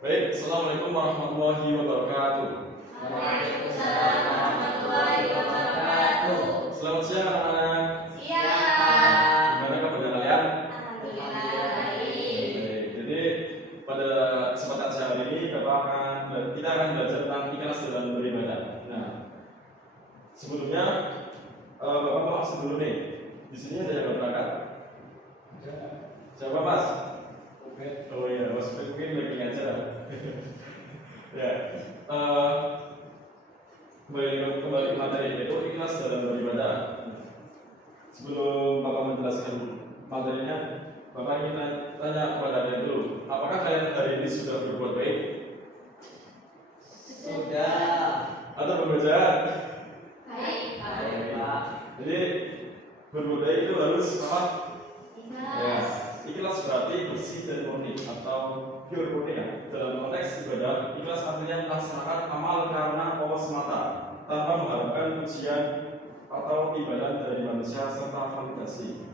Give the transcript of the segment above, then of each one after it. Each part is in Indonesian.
Baik, Assalamualaikum warahmatullahi wabarakatuh. Waalaikumsalam warahmatullahi wabarakatuh. Selamat siang anak-anak. Siang. Gimana kabar kalian? Alhamdulillah baik. Baik, jadi pada kesempatan saya hari ini kita akan belajar tentang ikhlas dalam beribadah. Nah, sebelumnya Bapak mau absen dulu nih. Di sini ada yang berangkat? Siapa Mas? Oh iya, Mas Ubed mungkin lagi ngajar. Ya, kembali ke materi yaitu ikhlas dalam beribadah. Sebelum Bapak menjelaskan materinya, Bapak ingin tanya kepada kalian dulu, apakah kalian hari ini sudah berbuat baik? Sudah. Atau berbuat jahat? Baik. Jadi berbuat baik itu harus apa? Ya, Ikhlas. ikhlas berarti bersih dan murni atau pure murni ya. Dalam konteks ibadah, ikhlas artinya melaksanakan amal karena Allah semata tanpa mengharapkan pujian atau ibadah dari manusia serta validasi.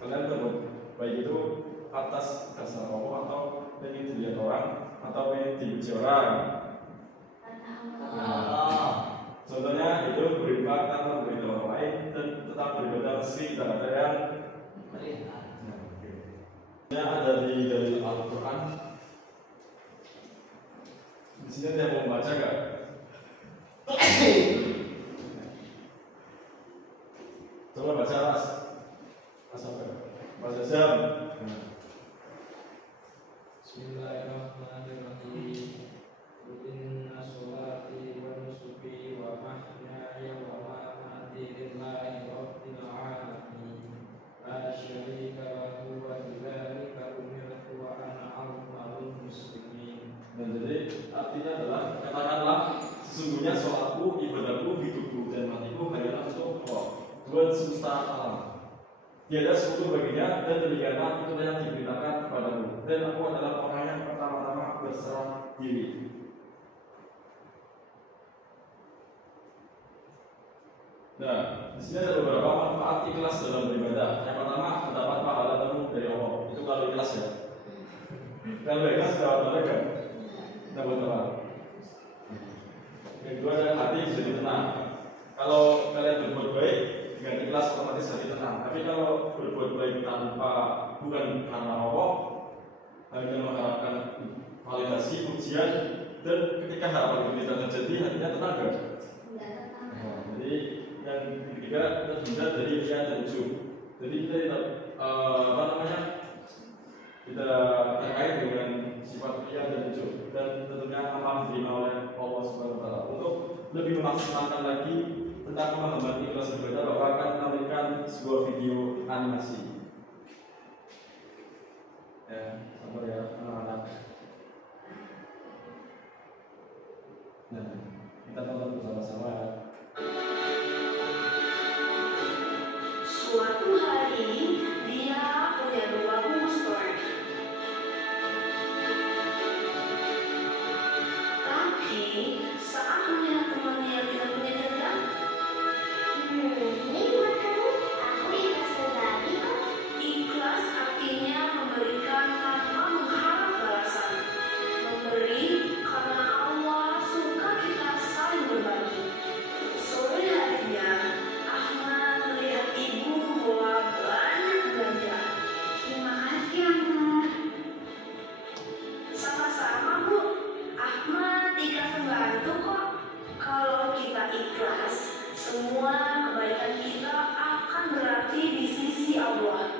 Kalian berbuat baik itu atas dasar Allah atau ingin dilihat orang atau ingin dipuji orang. Contohnya itu berinfak tanpa memberitahu orang lain dan tetap beribadah meski tidak ada yang melihat. Ada dari Al-Quran. Di sini ada yang mau membaca nggak? Coba baca Mas. Mas apa? Mas Azam. Bismillahirrahmanirrahim. Inna sholati wa nusuki wa mahyaya wa mamati lillahi rabbil alamin. La syarika lahu wa bidzalika umirtu wa ana awwalul muslimin. Dan jadi artinya adalah katakanlah sesungguhnya sholatku, ibadahku, hidupku dan matiku hanyalah untuk Allah, Tuhan semesta alam. Tiada sekutu baginya dan demikianlah itu yang diberitakan kepadamu. Dan aku adalah orang yang pertama-tama berserah diri. Nah, di sini ada beberapa manfaat ikhlas dalam beribadah. Yang pertama, mendapat pahala penuh dari Allah. Itu kalau ikhlas ya. Kalau ikhlas dapat pahala kan? Dapat pahala. Yang kedua adalah hati jadi tenang. Kalau kalian berbuat baik dengan ikhlas otomatis hati tenang. Tapi kalau berbuat baik tanpa bukan karena Allah, hanya mengharapkan validasi, pujian, dan ketika harapan itu tidak terjadi, hatinya tenang kan? Jadi yang ketiga terhindar dari riya dan ujub. Jadi kita tidak tidak terkait dengan sifat riya dan ujub, dan tentunya amal diterima oleh Allah Subhanahu Wa Taala. Untuk lebih memaksimalkan lagi tentang pemahaman ikhlas beribadah, Bapak akan menampilkan sebuah video animasi. Ya, sabar ya anak-anak. Nah, kita tonton bersama-sama. Suatu hari dia punya 2 booster. Tapi saat melihat temannya yang tidak punya dendam, Ini buat kamu, aku ikhlas berbagi kok. ikhlas artinya memberikan tanpa mengharap balasan. Memberi karena Allah suka kita saling berbagi. Sore harinya, Ahmad melihat ibu membawa banyak belanja. Terima kasih, Ahmad. Sama-sama, Bu. Ahmad ikhlas membantu kok. Kalau kita ikhlas, semua kebaikan kita akan berarti di sisi Allah.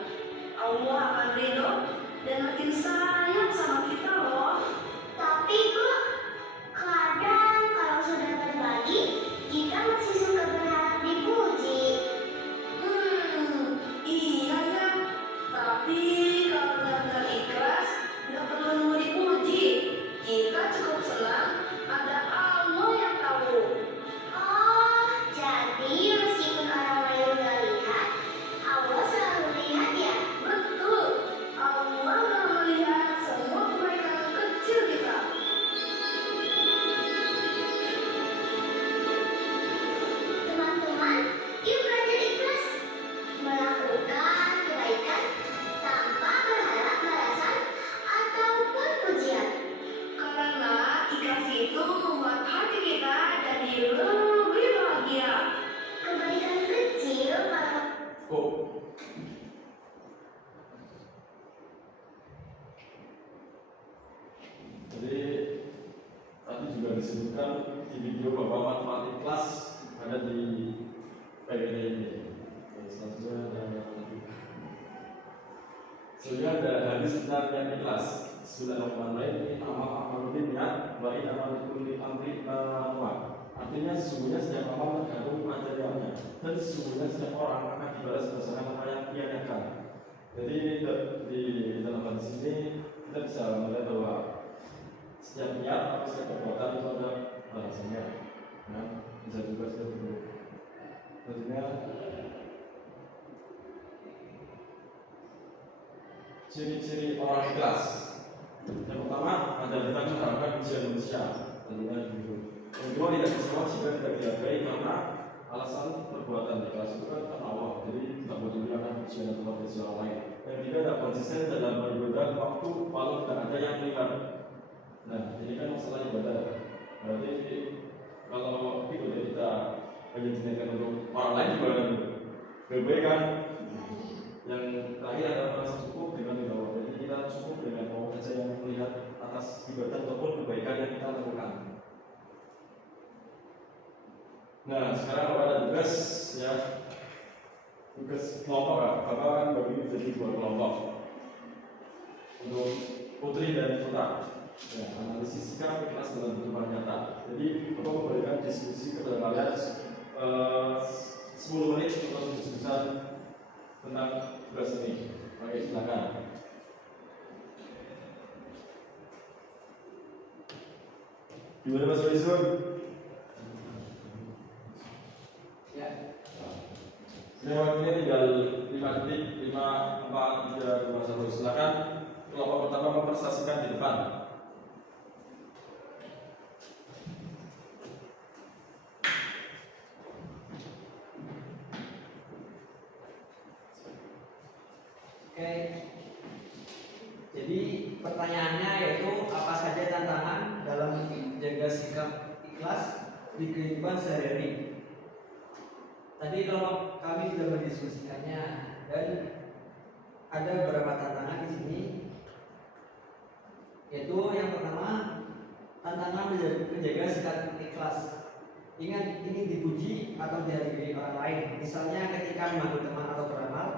Allah akan ridho dan makin sayang sama kita loh. Tapi kok kadang kalau sudah berbagi, kita masih suka berharap dipuji. Iya ya. Tapi kalau benar-benar ikhlas, nggak perlu nunggu dipuji. Kita cukup senang ada Allah yang tahu. Oh, jadi meskipun orang lain nggak lihat, Allah selalu lihat ya? Betul, Allah yang melihat semua kebaikan kecil kita. Teman-teman, yuk belajar ikhlas. Melakukan kebaikan tanpa berharap balasan ataupun pujian. Karena disebutkan di video bahwa manfaat ikhlas ada di PPT ini. Selanjutnya ada hadis tentang niat ikhlas. Bismillahirrahmanirrahim. Amal amaludin niat, wa in amalikul amri manwa. Artinya sesungguhnya setiap amal tergantung materialnya, dan sesungguhnya setiap orang akan dibalas berdasarkan apa yang ia niatkan. Jadi di dalam hadis ini kita bisa melihat bahwa setiap niat atau setiap perbuatan itu ada balasannya. Nah, bisa juga seperti itu. Selanjutnya ciri-ciri orang ikhlas. Yang pertama, ada kita mengharapkan pujian manusia, tentunya gitu. Yang kedua, tidak kecewa jika tidak dihargai karena alasan perbuatan ikhlas itu kan Allah, jadi tidak peduli akan pujian atau puji orang lain. Yang ketiga, ada konsisten dalam beribadah waktu walau tidak ada yang melihat. Nah, ini kan masalah ibadah. Berarti kalau ibadah kita hanya dinaikkan untuk orang lain juga kan lebih kan. Yang terakhir adalah merasa cukup dengan Allah. Jadi kita cukup dengan Allah saja yang melihat atas ibadah ataupun kebaikan yang kita lakukan. Nah, sekarang Bapak ada tugas ya, tugas kelompok ya. Bapak kan bagi menjadi 2 kelompok untuk putri dan putra. Ya, analisis sikap ikhlas dalam kehidupan nyata. Jadi Bapak memberikan diskusi kepada kalian 10 menit untuk diskusikan tentang tugas ini. Oke, silakan. Gimana Mas Wisnu? Ya. Waktunya tinggal 5 detik, 5, 4, 3, 2, 1. Silakan kelompok pertama mempresentasikan di depan. Oke. Jadi pertanyaannya yaitu apa saja tantangan dalam menjaga sikap ikhlas di kehidupan sehari-hari. Tadi kalau kami sudah mendiskusikannya dan ada beberapa tantangan di sini, yaitu yang pertama tantangan menjaga sikap ikhlas. Ingat, ingin dipuji atau dihargai orang lain. Misalnya ketika membantu teman atau beramal,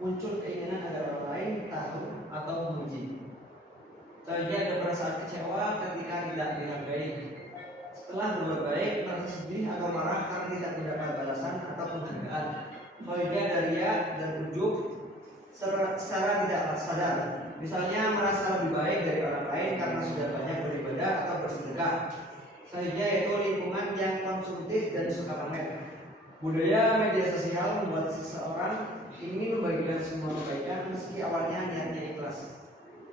muncul keinginan agar orang lain tahu atau memuji. Sehingga ada perasaan kecewa ketika tidak dihargai. Setelah berbuat baik, merasa sedih atau marah karena tidak mendapat balasan atau penghargaan. Sehingga ada riya dan ujub secara tidak sadar. Misalnya merasa lebih baik dari orang lain karena sudah banyak beribadah atau bersedekah. Sehingga itu lingkungan yang konsumtif dan suka pamer. Budaya media sosial membuat seseorang ingin membagikan semua kebaikan meski awalnya niatnya ikhlas.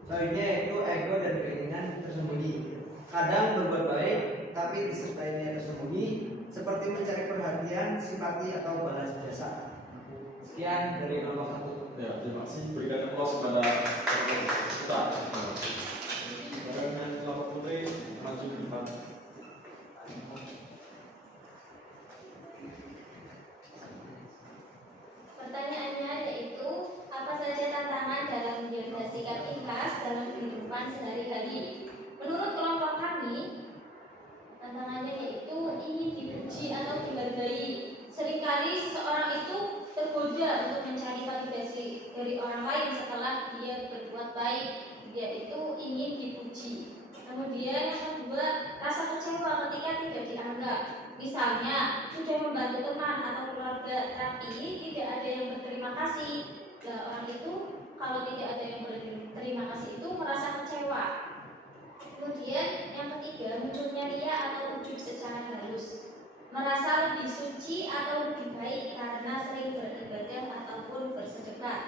Sehingga itu ego dan keinginan tersembunyi. Kadang berbuat baik tapi disertai niat tersembunyi seperti mencari perhatian, simpati atau balas jasa. Sekian dari nomor 1. Ya, terima kasih. Berikan aplaus kepada kita. Dengan kelompok putri maju ke depan. Pertanyaannya yaitu apa saja tantangan dalam menjaga sikap ikhlas dalam kehidupan sehari-hari. Menurut kelompok kami, tantangannya yaitu ingin dipuji atau dihargai. Seringkali seseorang itu tergoda untuk mencari validasi dari orang lain setelah dia berbuat baik. Dia itu ingin dipuji. Kemudian yang kedua, rasa kecewa ketika tidak dianggap. Misalnya sudah membantu teman atau keluarga tapi tidak ada yang berterima kasih. Nah, orang itu kalau tidak ada yang berterima kasih itu merasa kecewa. Kemudian yang ketiga, munculnya riya atau ujub secara halus. Merasa lebih suci atau lebih baik karena sering beribadah ataupun bersedekah.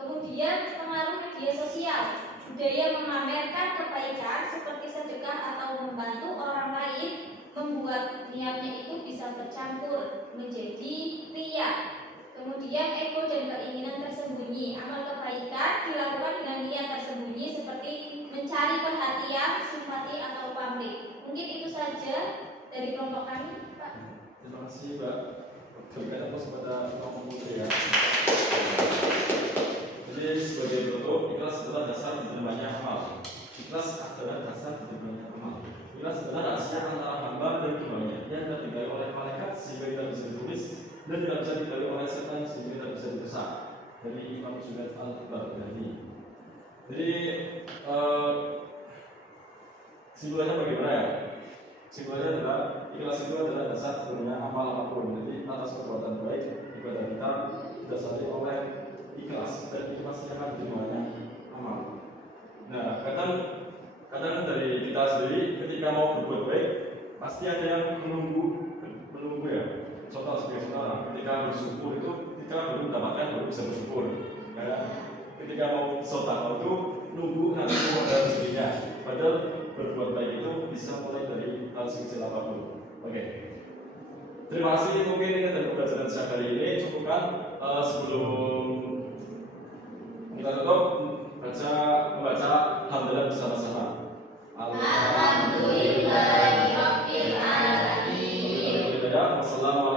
Kemudian pengaruh media sosial, budaya memamerkan kebaikan seperti sedekah atau membantu orang lain membuat niatnya itu bisa bercampur menjadi riya. Kemudian ego dan keinginan tersembunyi, amal kebaikan dilakukan dengan niat tersembunyi seperti mencari perhatian, simpati atau pamrih. Mungkin itu saja dari kelompok kami, Pak. Terima kasih, Mbak. Berikan aplaus kepada kelompok putri ya. Jadi sebagai penutup, ikhlas adalah dasar diterimanya amal. Ikhlas adalah dasar diterimanya amal. Ikhlas adalah rahasia tidak bisa didalui oleh setan sehingga tidak bisa didesak. Dari Imam Junaid al-Baghdadi. Jadi simpulannya bagaimana ya? Simpulannya adalah ikhlas itu adalah dasar sebenarnya amal apapun. Jadi atas perbuatan baik ibadah kita didasari oleh ikhlas, dan ikhlas akan dimana amal. Nah, kadang dari kita sendiri ketika mau berbuat baik pasti ada yang menunggu ya. Contoh sebagai contoh, ketika bersyukur itu kita baru mendapatkan baru bisa bersyukur. Ya, ketika mau sedekah itu nunggu nanti modal sendirinya. Padahal berbuat baik itu bisa mulai dari hal sekecil apapun. Oke. Terima kasih, mungkin ini dari pembelajaran saya kali ini cukupkan. Sebelum kita tutup, membaca hamdalah bersama-sama. Alhamdulillahirabbil alamin. Wassalamualaikum